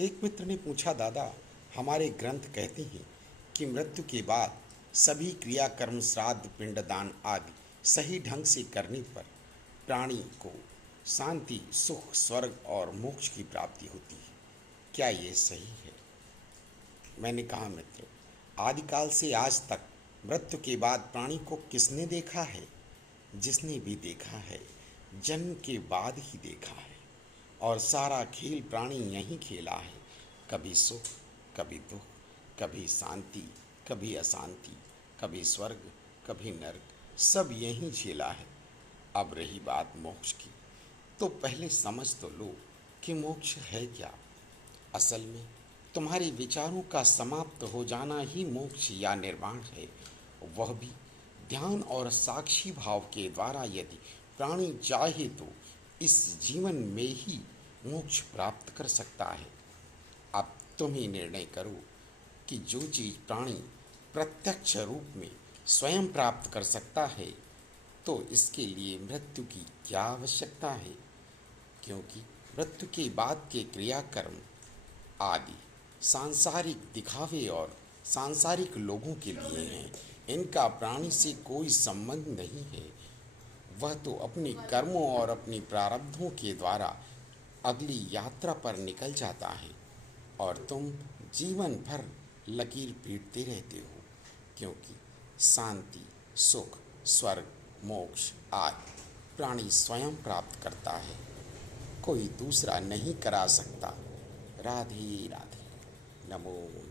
एक मित्र ने पूछा, दादा, हमारे ग्रंथ कहते हैं कि मृत्यु के बाद सभी क्रियाकर्म, श्राद्ध, पिंडदान आदि सही ढंग से करने पर प्राणी को शांति, सुख, स्वर्ग और मोक्ष की प्राप्ति होती है। क्या ये सही है? मैंने कहा, मित्र, आदिकाल से आज तक मृत्यु के बाद प्राणी को किसने देखा है? जिसने भी देखा है, जन्म के बाद ही देखा है। और सारा खेल प्राणी यहीं खेला है। कभी सुख, कभी दुख, कभी शांति, कभी अशांति, कभी स्वर्ग, कभी नरक, सब यहीं झेला है। अब रही बात मोक्ष की, तो पहले समझ तो लो कि मोक्ष है क्या। असल में तुम्हारे विचारों का समाप्त हो जाना ही मोक्ष या निर्वाण है, वह भी ध्यान और साक्षी भाव के द्वारा। यदि प्राणी चाहे तो इस जीवन में ही मोक्ष प्राप्त कर सकता है। अब तुम ही निर्णय करो कि जो चीज़ प्राणी प्रत्यक्ष रूप में स्वयं प्राप्त कर सकता है, तो इसके लिए मृत्यु की क्या आवश्यकता है? क्योंकि मृत्यु के बाद के क्रियाकर्म आदि सांसारिक दिखावे और सांसारिक लोगों के लिए हैं। इनका प्राणी से कोई संबंध नहीं है। वह तो अपने कर्मों और अपनी प्रारब्धों के द्वारा अगली यात्रा पर निकल जाता है, और तुम जीवन भर लकीर पीटते रहते हो। क्योंकि शांति, सुख, स्वर्ग, मोक्ष आदि प्राणी स्वयं प्राप्त करता है, कोई दूसरा नहीं करा सकता। राधे राधे। नमो